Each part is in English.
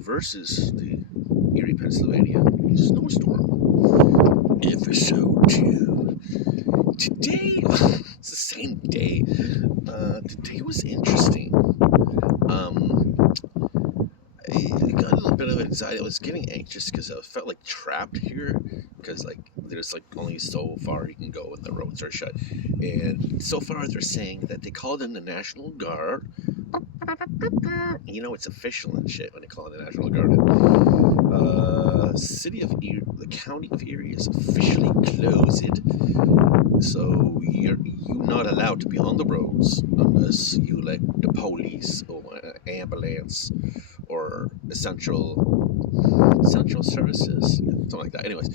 versus the Erie, Pennsylvania Snowstorm. Episode 2. Today, it's the same day. Today was interesting. I got a little bit of anxiety. I was getting anxious because I felt like trapped here. Because there's only so far you can go when the roads are shut. And so far they're saying that they called in the National Guard. It's official and shit when they call in the National Guard. City of Erie, the county of Erie is officially closed. So you're not allowed to be on the roads unless you let the police or ambulance or essential services, something like that. Anyways,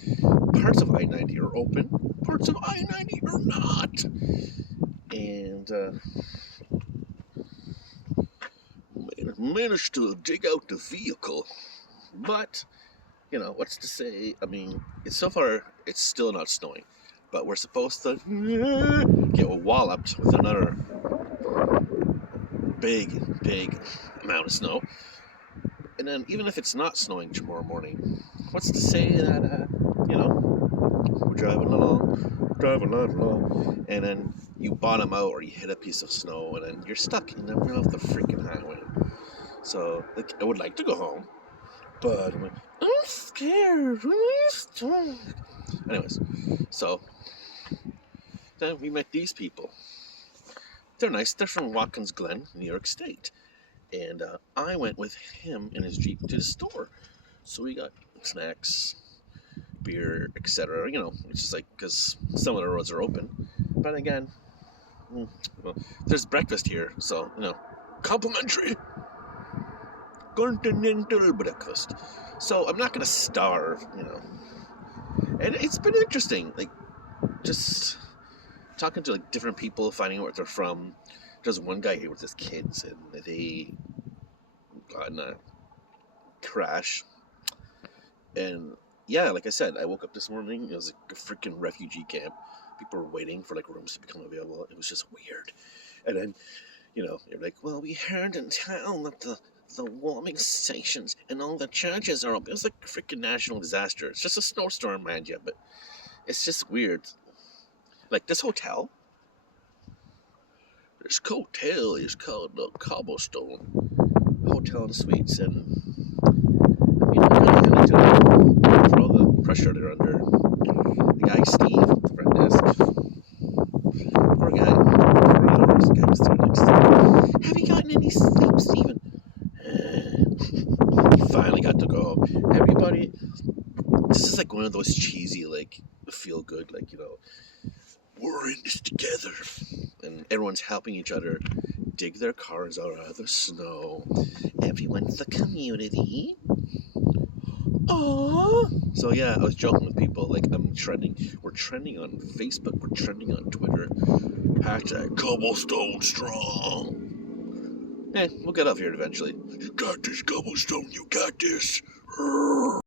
parts of I-90 are open, parts of I-90 are not, and managed to dig out the vehicle, but what's to say? I mean, so far it's still not snowing, but we're supposed to get walloped with another big amount of snow. And then even if it's not snowing tomorrow morning, what's to say that we're driving along, and then you bottom out or you hit a piece of snow, and then you're stuck in the middle of the freaking highway. So I would like to go home, but I'm scared. Anyways, so then we met these people. They're nice. They're from Watkins Glen, New York State. And I went with him in his Jeep to the store. So we got snacks, beer, etc. It's just because some of the roads are open. But again, there's breakfast here. So, complimentary continental breakfast. So I'm not going to starve, And it's been interesting, just talking to different people, finding out where they're from. There's one guy here with his kids, and they got in a crash. And yeah, like I said, I woke up this morning. It was a freaking refugee camp. People were waiting for rooms to become available. It was just weird. And then, you're like, well, we heard in town that the warming stations and all the churches are open. It was like a freaking national disaster. It's just a snowstorm, mind you, but it's just weird. This hotel. This hotel is called the Cobblestone Hotel and Suites, and I kind of to them for all the pressure they're under. The guy Steve at the front desk, poor guy, 4 hours. The guy was sitting next to him. Have you gotten any sleep, Steven? He finally got to go home. Everybody, this is one of those cheesy, feel good, we're in this together, and everyone's helping each other dig their cars out of the snow. Everyone's a community. Aww. So yeah, I was joking with people, I'm trending. We're trending on Facebook, we're trending on Twitter. # Cobblestone Strong. We'll get off here eventually. You got this, Cobblestone, you got this.